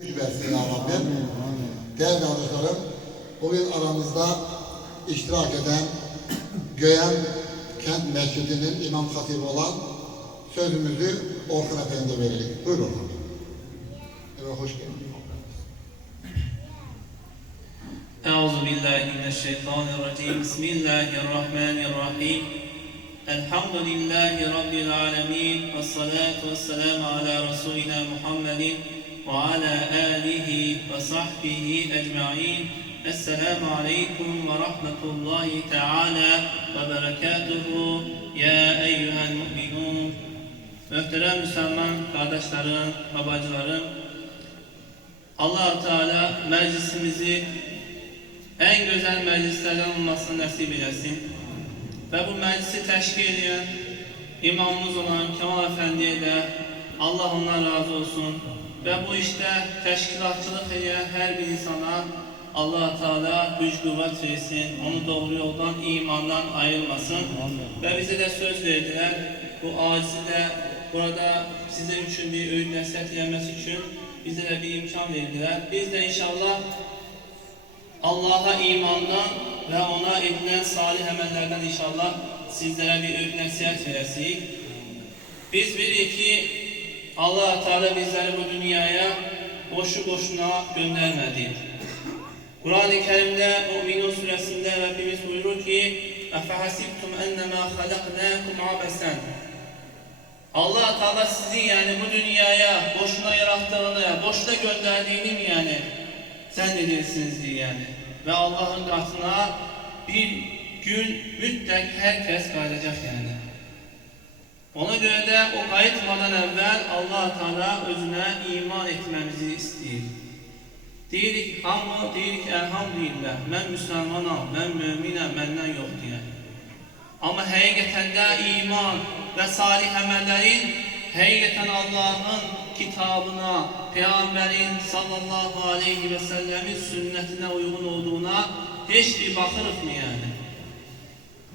versin ya Rabbim. Değerli arkadaşlarım, bugün aramızda iştirak eden Göyen Kent Mescidi'nin imam hatibi olan sözümüzü Orhan Efendi'ye verelim. Buyurun Orhan. Evet, hoş geldin. Euzubillahimineşşeytanirracim. Bismillahirrahmanirrahim. Elhamdülillahi Rabbil alemin. Vessalatu vesselamu ala Resulina Muhammedin ve ala alihi ve sahbihi ecma'in. Esselamu aleyküm ve rahmetullahi teala ve berekatuhu. Ya eyyuhel mu'minun. Muhterem Müslüman kardeşlerim, babacılarım, Allah-u Teala meclisimizi en güzel meclislerden olmasını nasip eylesin. Ve bu meclisi teşkil eden imamımız olan Kemal Efendi'ye de Allah ondan razı olsun. Ve bu işte teşkilatçılık eden her bir insana Allah-u Teala güç kuvvet versin. Onu doğru yoldan, imandan ayrılmasın. Ve bize de söz verdiler. Bu acizi de burada sizin için bir öğüt nasihat edilmesi için bize de bir imkan verdiler. Biz de inşallah Allah'a imandan ve ona edilen salih emellerden inşallah sizlere bir öğüt nasihat vereceğiz. Biz biliyoruz ki Allah Teala bizleri bu dünyaya boşu boşuna göndermedi. Kur'an-ı Kerim'de Mü'minun suresinde Rabbimiz buyurur ki: "Efehasibtum ennemâ halaknâkum abesen." Allah Teala sizi yani bu dünyaya boşuna yarattığını, boşuna gönderdiğini mi yani zannediyorsunuz diye yani. Ve Allah'ın katına bir gün mütlak herkes kayacak yani. Ona göre de o kayıtmadan evvel Allah Teala özüne iman etmemizi istiyor. Deyirik hamı, deyirik elhamdülillah, ben Müslümanam, ben müminem, benden yok diye. Ama hakikaten de iman ve salih emellerin hakikaten Allah'ın kitabına, Peygamberin sallallahu aleyhi ve sellemin sünnetine uygun olduğuna hiç bir bakırız mı yani?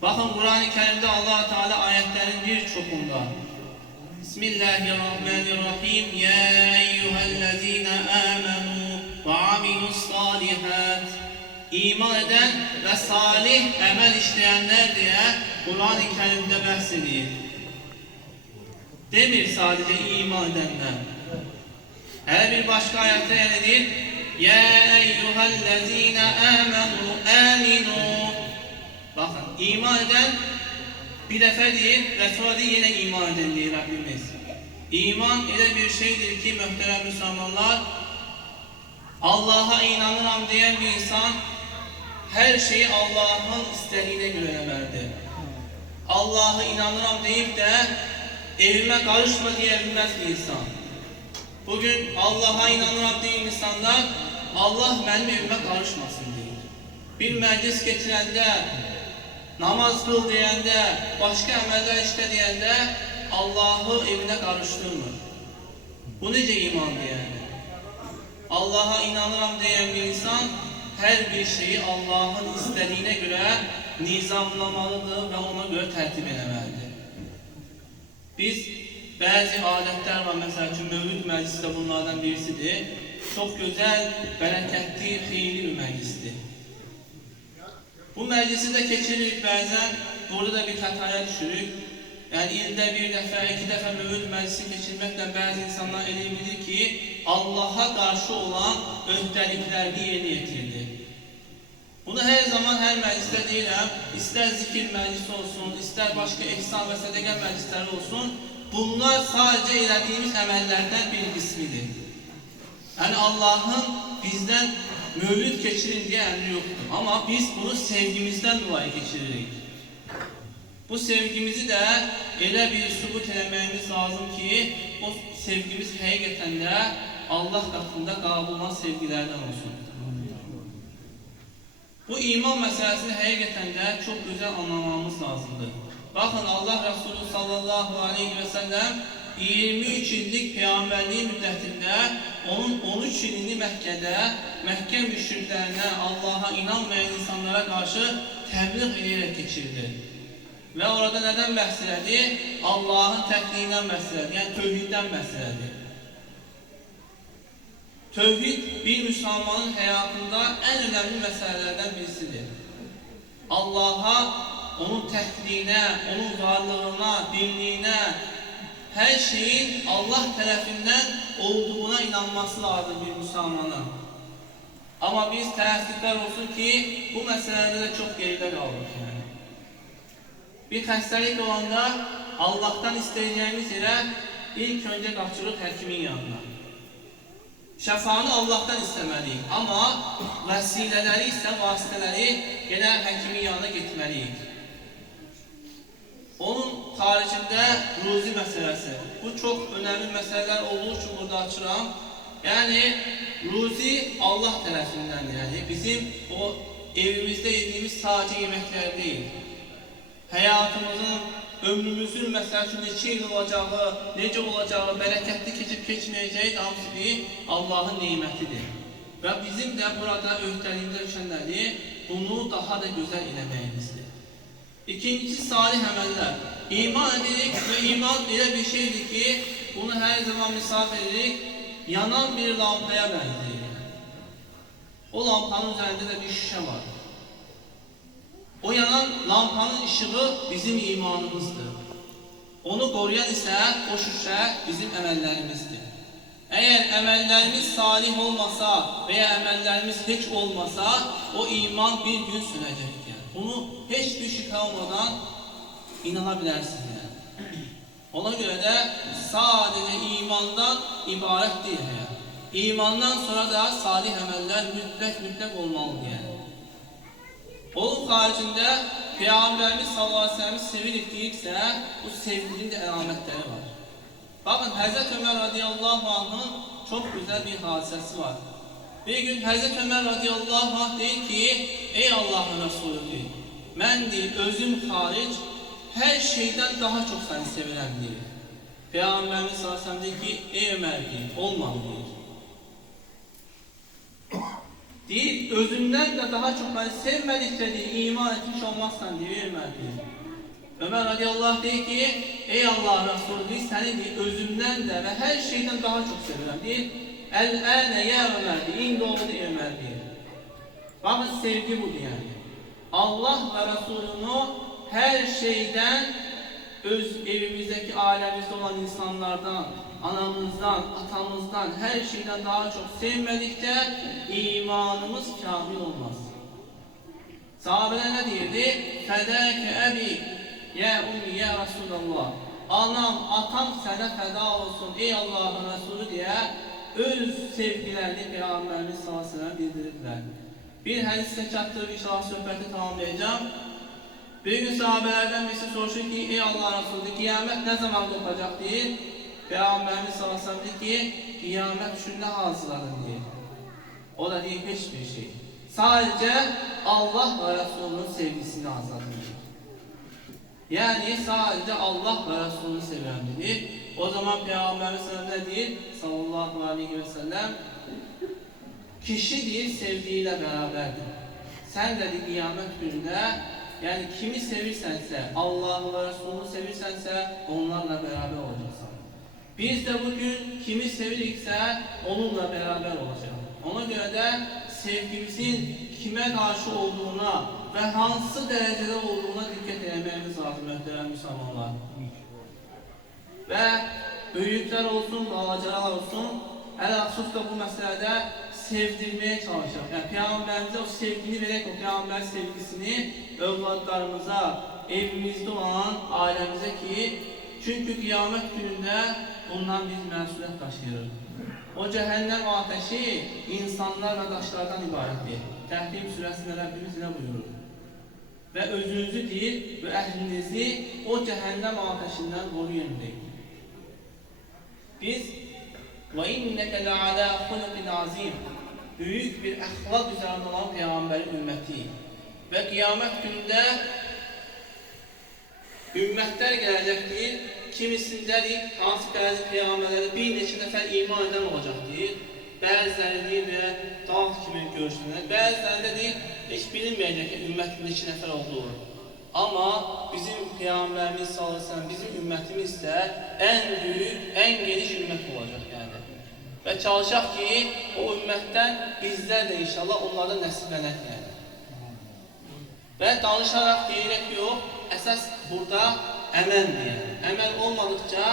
Bakın Kur'an-ı Kerim'de Allah Teala ayetlerin birçokunda Bismillahirrahmanirrahim. Ya eyyühellezine amenu ve amilussalihat. İman eden ve salih emel işleyenler diye Kur'an-ı Kerim'de bahsediyor. Demir sadece iman edenler. Her bir başka ayette nedir? Ya eyyühellezine aminu. Bakın iman eden bir defa değil ve sonra değil yine iman eden diyor Rabbimiz. İman öyle bir şeydir ki muhterem Müslümanlar, Allah'a inanırım diyen bir insan her şeyi Allah'ın istediğine göre verdi. Allah'a inanırım deyip de evime karışma diyebilmez bir insan. Bugün Allah'a inanırım diyen insanlar Allah benim evime karışmasın diyor. Bir meclis getirende, namaz kıl diyende, başka emeller işte diyende Allah'ı evine karıştırmır. Bu nece iman yani? Allah'a inanırım diyen bir insan her bir şeyi Allah'ın istediğine göre nizamlamalıdır ve ona göre tertip edemelidir. Biz bazı adetler var, mesela Mevlüt Meclisi de bunlardan birisidir. Çok güzel, bereketli, hayırlı bir meclistir. Bu meclisi de geçirik bazen, burada da bir hataya düşürük. Yani ilde bir defa, iki defa Mevlüt Meclisi geçirmekle bazı insanlar elebilir ki Allah'a karşı olan öhdəliklerini yerine getirdi. Bunu her zaman her mecliste değilim, ister zikir meclisi olsun, ister başka ihsan ve sedeka meclisleri olsun, bunlar sadece ilerlediğimiz emellerden bir kısmidir. Yani Allah'ın bizden mevlüt geçirin diye emri yoktur. Ama biz bunu sevgimizden dolayı geçiririk. Bu sevgimizi de öyle bir subut etmemiz lazım ki o sevgimiz hakikaten de Allah katında kabul olan sevgilerden olsun. Bu iman meselesini hakikaten de çok güzel anlamamız lazımdır. Bakın Allah Resulü sallallahu aleyhi ve sellem 23 yıllık peygamberliği müddetinde onun 13 yılını Mekke müşriklerine, Allah'a inanmayan insanlara karşı tebliğ ederek geçirdi. Ve orada neden bahsedildi? Allah'ın tekliğinden bahsedildi. Yani tevhidden bahsedildi. Tövhid bir Müslümanın həyatında ən önəmli məsələlərdən birisidir. Allah'a, onun təhdidinə, onun varlığına, birliyinə, hər şeyin Allah tərəfindən olduğuna inanması lazım bir Müslümanın. Amma biz təəssüflər olsun ki, bu məsələdə də çox geridə qalırıq. Bir xəstəlik olanda Allah'tan istəyəcəyimiz yerə ilk öncə qaçırıq həkimin yanına. Şəfanı Allah'tan istəməliyik, amma vəsilələri isə vasitələri yenə həkimin yanına getməliyik. Onun xaricində ruzi məsələsi. Bu çox önəmli məsələlər olduğu üçün burada açıram. Yəni, ruzi Allah tərəfindən, yəni bizim o evimizdə yediğimiz sadəcə yeməklər deyil. Həyatımızın, ömrümüzün məsəl üçün neçə il olacağı, necə olacağı, bərəkətli keçib keçməyəcəyi də hamısı bir Allahın neymətidir. Və bizim də burada öhdəliyində düşənləri bunu daha da gözəl eləməyimizdir. İkincisi, salih əməllər. İman edirik və iman elə bir şeydir ki, bunu hər zaman misal veririk, yanan bir lampaya bənzəyir. O lampanın üzərində də bir şüşə var. O yanan lampanın işığı bizim imanımızdır. Onu qoruyan isə o şüşə bizim əməllərimizdir. Əgər əməllərimiz salih olmasa və ya əməllərimiz heç olmasa, o iman bir gün sönəcəkdir. Bunu heç bir şübhə olmadan inana bilərsiniz. Ona görə də sadəcə imandan ibarət deyil. İmandan sonra da salih əməllər mütləq olmalıdır. Onun xaricində Peyğəmbərimiz sallallahu aleyhi ve sellem'i sevirik deyirsə, bu sevginin də əlamətləri var. Bakın, Həzrət Ömər radiyallahu anh'ın çox güzel bir hadisəsi var. Bir gün Həzrət Ömər radiyallahu anh deyir ki, ey Allah'ın Resulü deyir, mən deyir, özüm xaric, hər şeydən daha çox səni sevirəm deyir. Peyğəmbərimiz sallallahu aleyhi ve sellem deyir ki, ey Ömər deyir, olmam deyir. Deyir, özündən də daha çox məni sevmədikcə deyir, iman etmiş olmazsan deyir, Ömər deyir. Ömər radiyallahu anh deyir ki, ey Allah Resulü deyir, səni deyir, özümdən də və hər şeydən daha çox sevirəm deyir. Əl-ənə yə Ömər deyir, indi oldu Ömər deyir. Bakın, sevgi budur yəni. Allah və Resulunu hər şeydən, öz evimizdəki, ailəmizdə olan insanlardan, anamızdan, atamızdan, hər şeydən daha çox sevmədikdə imanımız kamil olmaz. Sahabələr nə deyirdi? Fədəkə əbi, yə ummi, yə Resulallah. Anam, atam sənə fəda olsun, ey Allah'ın Resulü deyə öz sevgilərini Peyğəmbərimiz sallallahu aleyhi ve sellem bildirirlər. Bir hədislə çatdırıb inşallah söhbəti tamamlayacağım. Bir gün sahabələrdən birisi soruşur ki, ey Allah Resulü, qiyamət nə zaman qopacaq deyir. Peyğəmbərimiz sallallahu aleyhi ve sellem deyir ki, qiyamət üçün nə hazırlanın deyir. O da deyir, heç bir şey. Sadəcə Allah və Resulünün sevgisini hazırlanır. Yəni sadəcə Allah və Resulünü sevirəm deyir. O zaman Peyğəmbərimiz sallallahu aleyhi ve sellem deyir, sallallahu aleyhi ve sellem, kişi deyir, sevdiğiyle beraberdir. Sen de qiyamət günündə, yəni kimi sevirsənsə, Allah'ı və Resulünü sevirsənsə, onlarla beraber olacaqsan. Biz de bugün kimi seviriksə, onunla beraber olacaq. Ona görə də sevgimizin kime karşı olduğuna və hansı dərəcədə olduğuna diqqət etməyimiz lazım, möhtərəm müsəlmanlar. Və böyüklər olsun, balacalar olsun, əl-əxsus da bu məsələdə sevdirməyə çalışaq. Yəni, Peyğəmbərimizə o sevgini verək, o Peyğəmbər sevgisini övladlarımıza, evimizdə olan ailəmizə ki, çünki qiyamət günündə bundan biz məsuliyyət daşıyırıq. O cəhənnəm ateşi insanlar və daşlardan ibarətdir. Təhrim surəsində Rəbbimiz ilə buyurur. Və özünüzü deyir və əhlinizi o cəhənnəm ateşindən qoruyun deyir. Biz وَاِنَّكَ لَعَلَى خُلُقٍ عَظِيمٍ Büyük bir əxlaq üzərində olan Peyğəmbərin ümmətiyik. Və qiyamət günündə ümmətlər gələcəkdir. Kimisindədir, hansı bəzi Peyğəmbərlərdə bir neçə nəfər iman edən olacaq deyir. Bəziləri deyir və dağ kimi görüşünlər. Bəzilərində deyir, heç bilinməyəcək ki, ümmətində 2 nəfər olduğu. Amma bizim Peyğəmbərimiz sallallahu aleyhi ve sellem, bizim ümmətimiz isə ən böyük, ən geniş ümmət olacaq yəni. Və çalışaq ki, o ümmətdən bizlər də inşallah onlardan nəsiblənək yəni. Və danışaraq deyirək yox, əsas burada əməldir yəni. Əməl olmadıqca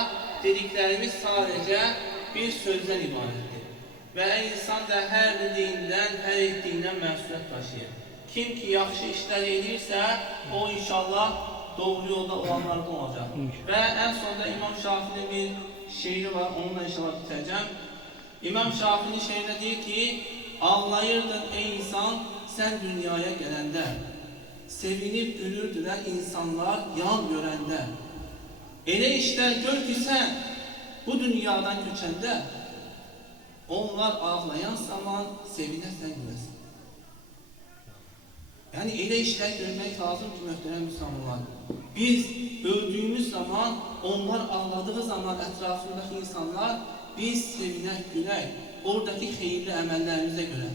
dediklərimiz sadəcə bir sözdən ibarətdir. Və insan da hər dediyindən, hər etdiyindən məsuliyyət daşıyır. Kim ki yaxşı işlər edirsə, o inşallah doğru yolda olanlardan olacaq. Və ən sonunda İmam Şafii'nin bir şeiri var, onunla inşallah bitirəcəm. İmam Şafii'nin şeirində deyir ki, ağlayırdın ey insan sen dünyaya gələndə, sevinib gülürdülər insanlar yan görəndə. Elə işlər gör ki sən bu dünyadan köçəndə, onlar ağlayan zaman sevinərsən güləsən. Yani elə işlər görmək lazım ki, möhtərəm Müslümanlar. Biz öldüğümüz zaman, onlar ağladığı zaman ətrafındakı insanlar, biz sevinək, gülək, oradaki xeyirli əməllərimizə görə.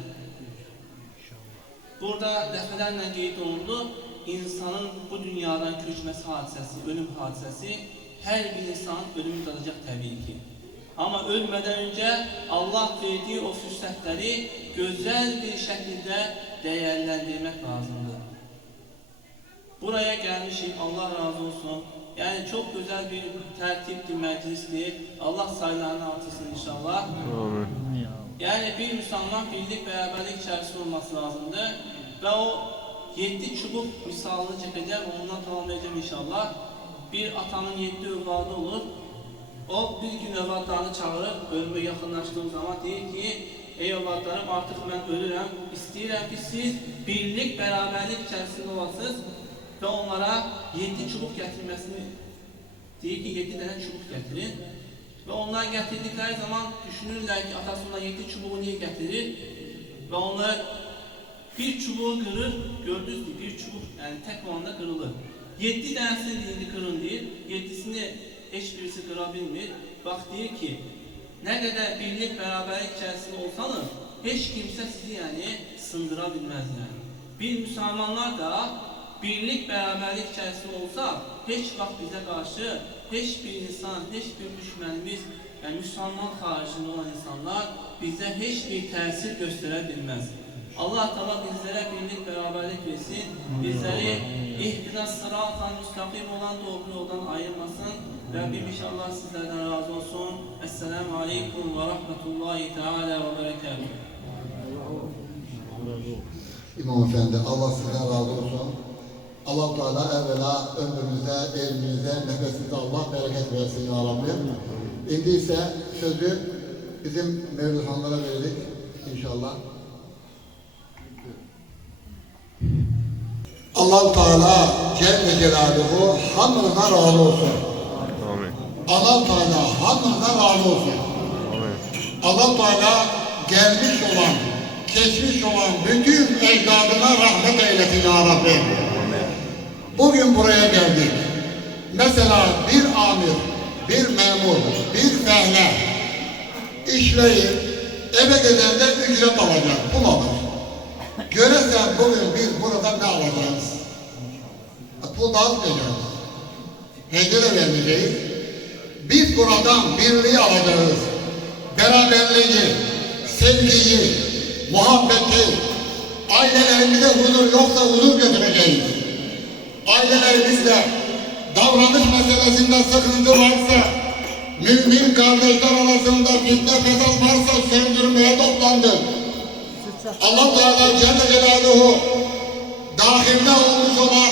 Burada dəfələrlə qeyd olundu, insanın bu dünyadan köçməsi hadisəsi, ölüm hadisəsi, hər bir insan ölümü tadacaq təbii ki. Ama ölmədən öncə Allah verdiği o fürsətləri gözəl bir şəkildə değerlendirmek lazımdır. Buraya gelmişik, Allah razı olsun. Yani çok güzel bir tertipti, meclisti. Allah sayılarını artırsın inşallah. Yani bir Müslüman birlik, beraberlik içerisinde olması lazımdır. Ve o 7 çubuk misalını çekeceğim, onunla tamamlayacağım inşallah. Bir atanın 7 evladı olur. O bir gün evlatlarını çağırır, ölüme yakınlaştığı zaman deyir ki, ey evlatlarım artık ben ölürüm, istəyirəm ki siz birlik, beraberlik içerisinde olasınız ve onlara 7 çubuk getirmesini deyir ki 7 tane çubuk getirin ve onlar getirdikleri zaman düşünürler ki atası ona 7 çubuğu niye getirir ve onlar bir çubuğu kırır, gördünüz ki bir çubuk yani tek anda kırılır. 7 tanesini deyildi kırın deyir, 7'sini hiçbirisi kırabilmir. Bak deyir ki ne kadar birlik beraberlik içerisinde olsanız hiç kimse sizi yani sındırabilmez yani. Bir Müslümanlar da birlik beraberlik içerisinde olsa hiç vakit bize karşı hiçbir insan, hiçbir düşmanımız yani Müslüman karşısında olan insanlar bize hiçbir tesir gösterebilmez. Allah Teala bizlere birlik beraberlik versin. Bizleri ihtidas sıratal müstakim olan doğru yoldan ayırmasın. Rabbim inşallah sizlerden razı olsun. Esselamu Aleyküm ve Rahmetullahi Teala ve Berekatuhu. İmam Efendi, Allah sizden razı olsun. Allah Teala evvela ömrümüzde, elimizde, nefesimizde Allah bereket versin ya Rabbi. Şimdi ise sözü bizim Mevlüt Hanlara verdik inşallah. Allah Teala Celle Celaluhu hamdına razı olsun. Allah Teala hamdına razı olsun. Allah Teala gelmiş olan, geçmiş olan bütün ecdadına rahmet eylesin ya Rabbi. Bugün buraya geldik. Mesela bir amir, bir memur, bir fehne işleyip eve giderler ücret alacak. Bu mudur? Göresen bugün biz burada ne alacağız? Pul dağıtmayacağız. Hediye de vermeyeceğiz. Biz buradan birliği alacağız. Beraberliği, sevgiyi, muhabbeti, ailelerimize huzur yoksa huzur götüreceğiz. Ailelerimizle davranış meselesinde sıkıntı varsa, mümin kardeşler arasında fitne fesat varsa söndürmeye toplandık. Allah Teala Celle Celaluhu dahilde olmuş olan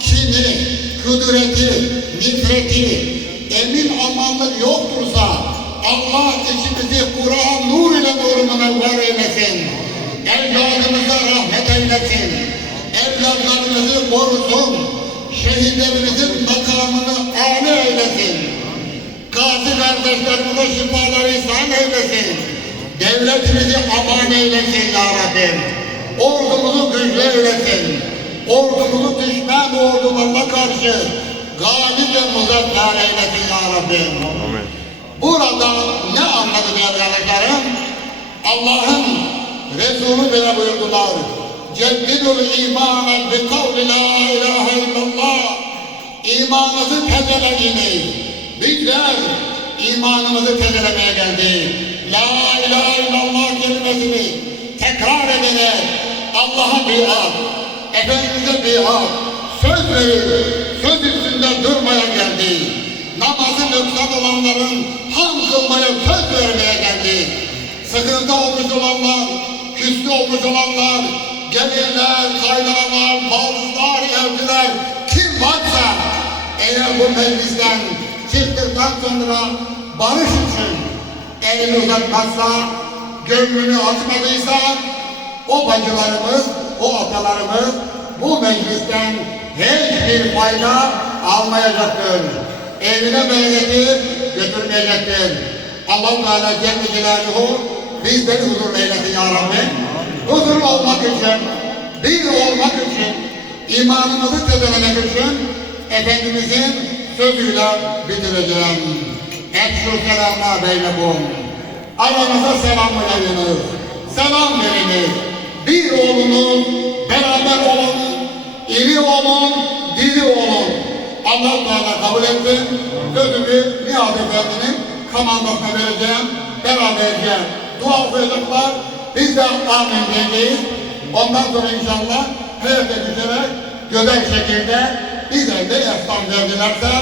kini, kudreti, nifreti, emin amanlık yoktursa Allah içimizi Kur'an nur ile nuru münevver eylesin. Evladımıza rahmet eylesin. Evlatlarımızı korusun. Şehitlerimizin makamını âli eylesin. Gazi kardeşlerimize şifaları ihsan eylesin. Devletimizi aman eylesin ya Rabbim. Ordumuzu güçlü eylesin. Ordumuzu düşman ordularına karşı galip ve muzaffer eylesin ya Rabbim. Burada ne anladık arkadaşlarım? Allah'ın Resulü bile buyurdular. Ceddidul imanen bi kavli la ilahe illallah. İmanınızı tezeleyiniz. Bizler imanımızı tezelemeye geldik. La ilahe illallah kelimesini tekrar ederek Allah'a biat, Efendimiz'e biat, söz verip söz üstünde durmaya geldi. Namazı nöksan olanların ham kılmaya söz vermeye geldi. Sıkıntı olmuş olanlar, küslü olmuş olanlar, gelinler, kaynanalar, baldızlar, evciler, kim varsa eğer bu meclisten çıktıktan sonra barış için elini uzatmazsa, gönlünü açmadıysa o bacılarımız, o atalarımız bu meclisten hiçbir fayda almayacaktır. Evine bereketi götürmeyecektir. Allah-u Teala Celle Celaluhu bizleri huzurlu eylesin ya Rabbi. Huzur olmak için, bir olmak için, imanımızı tezelemek için Efendimizin sözüyle bitireceğim. Ekşu selamla beylekum. Aranıza selam veriniz, selam veriniz. Bir olunuz, beraber olun, iri olun, diri olun. Allah-u Teala kabul etsin. Sözümü Nihat Efendi'nin komandasına vereceğim. Beraberce dua okuyacaklar. Biz de amin diyeceğiz. Ondan sonra inşallah hayata geçerek güzel şekilde bize ne ihsan verdilerse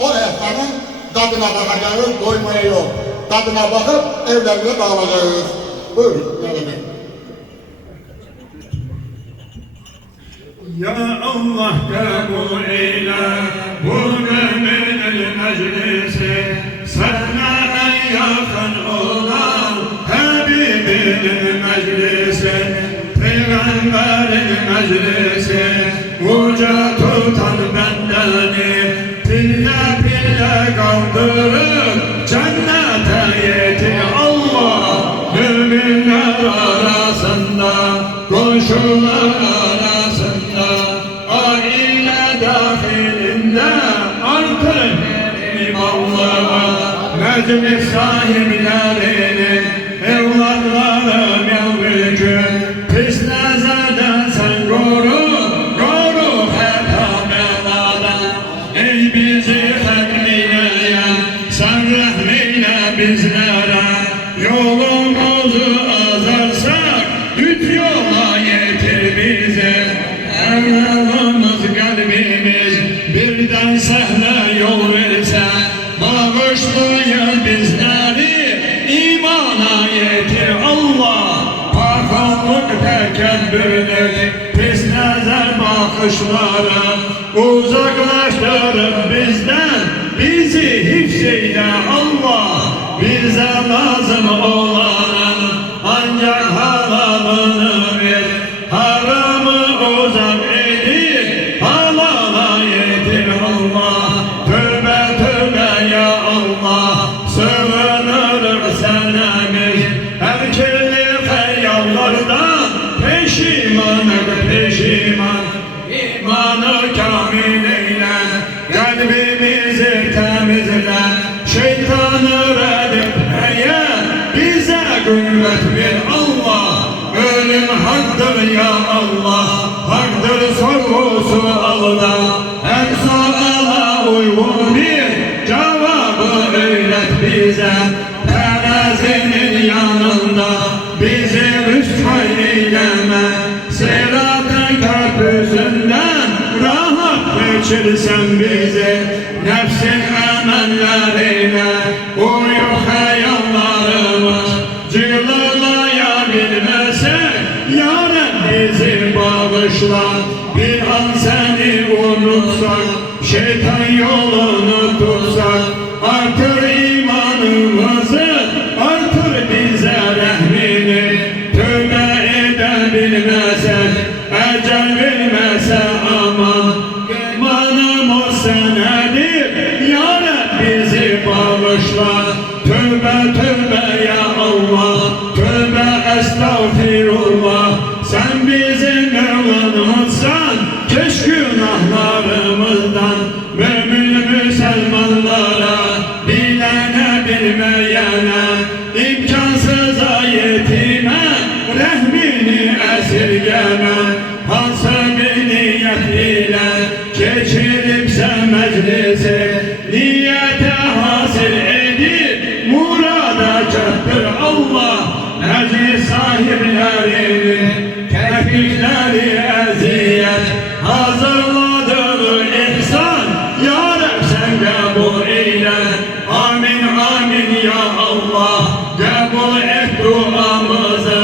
o ihsanın tadına bakacağız, doymaya yok. Tadına bakıp evlerine dağılacağız. Buyurun. Ya Allah kabul eyle bu mümin meclisi, sana en yakın olan Habibinin meclisi, Peygamberin meclisi, uca tutan bendeni, pille pille kaldırıp cennete yetin Allah. Müminler arasında, komşular arasında, aile dahilinde artır imanlığa. Meclis sahiplerinin evlatları mevcud, pis nezerden sen koru, koru heta beladan. Ey bizi hemmileyen, sen rahmiyle bizlere, yolumuzu azarsak, düt yola getir bizi. Evladımız kalbimiz birden sehle yol verse, bağışlayın bizleri, imana yetir Allah. Parkanlık tekebbürlük, pis nezer bakışlara, uzaklaştırın bizden, bizi hifzeyle Allah. Bize lazım olanın ancak halalını ver, haramı uzak edip halala yetir Allah. Tövbe tövbe ya Allah, sığınırım sana biz, her kirli feyyallardan peşimanım peşiman. İmanı kamil eyle, kalbimizi temizle, şeytanı reddetmeye bize kuvvet ver Allah. Ölüm haktır ya Allah, haktır sorgusu Allah. Her suala uygun bir cevabı öğret bize. Terazinin yanında bizi rüsva eyleme, Sırat-ı köprüsünden rahat geçirsen bizi. Nefsin emelleriyle uyup hayallarımız cılalayabilmesek, ya Rabbi bizi bağışla. Bir an seni unutsak, şeytan yolunu tutsak, artır imanımızı, artır bize rahmini. Tövbe edebilmesek, ecel vermese aman, imanımız senedir, ya Rabbi bizi bağışla. Tövbe tövbe ya Allah, tövbe estağfirullah. Sen bizim Mevlamızsan, keş günahlarımızdan. Mümin Müslümanlara, bilene bilmeyene, imkansıza yetime, rahmini esirgeme. Hasbi niyet ile geçiripse meclisi, niyete hasil edip murada çattır Allah. gözlerini, kekikleri eziyet, hazırladığı ihsan, Ya Rab sen kabul eyle. Amin amin ya Allah, kabul et duamızı,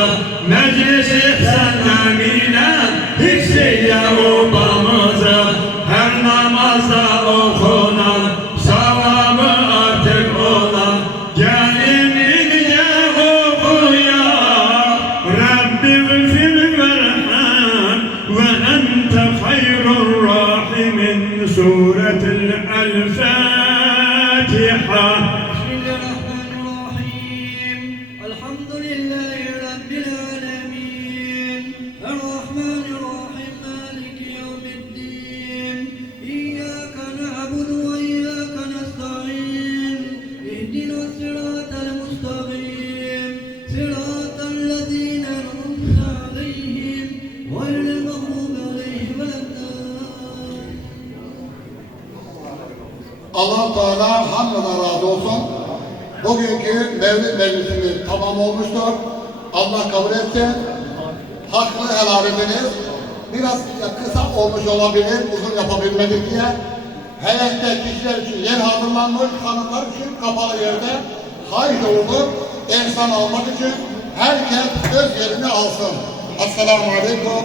meclis ihsan emine, hissiyle obamızı, her namazda okunan, savabı artık olan, gelinince oku ya Rabbi fil verham ve ente hayrur rahimin. Suretul El-Fatiha. بسم الله الرحمن الرحيم الحمد لله رب العالمين الرحمن الرحيم مالك يوم الدين إياك نعبد وإياك نستعين اهدنا الصراط المستقيم صراط الذين أنعمت عليهم غير المغضوب عليهم ولا الضالين. Allah Teala hamdına razı olsun. Bugünkü Mevlid meclisimiz tamam olmuştur. Allah kabul etsin. Hakkını helal ediniz. Biraz kısa olmuş olabilir, uzun yapabilmedik diye. Heyette kişiler için yer hazırlanmış, hanımlar için kapalı yerde hayır olur, ehsan almak için herkes öz yerini alsın. Esselamu Aleyküm.